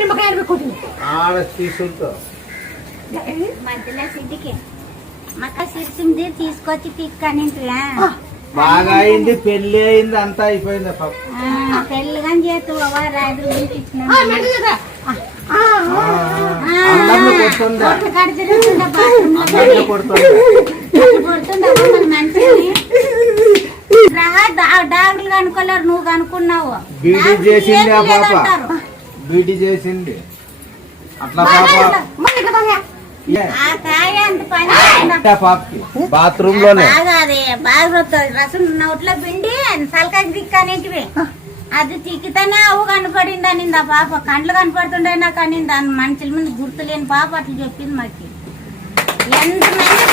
నిమ్మకాయలు ఆడ తీసుకుంటా మధ్యలో సిద్ధికి మక్క సిరిసింది తీసుకొచ్చి తిక్కని బాగా అయింది, పెళ్లి అయింది, అంతా అయిపోయింది. పెళ్లి కానీ చేతు రాజు డాక్టర్లు కనుక్కోలేరు, నువ్వు కనుక్కున్నావు. బీడీ చేసింది ఆ పాప, బీడీ చేసింది అట్లా పాప. బాత్రూమ్ లోనే బాగా రసం నోట్లో పిండి తలకాకి దిక్కనేటివి అది తిక్కితేనే అవు కనపడింది అనింది ఆ పాప. కండ్లు కనపడుతుండే నాకు అనింది. మనుషుల ముందు గుర్తులేని పాప అట్లా చెప్పింది మాకి. ఎంతమంది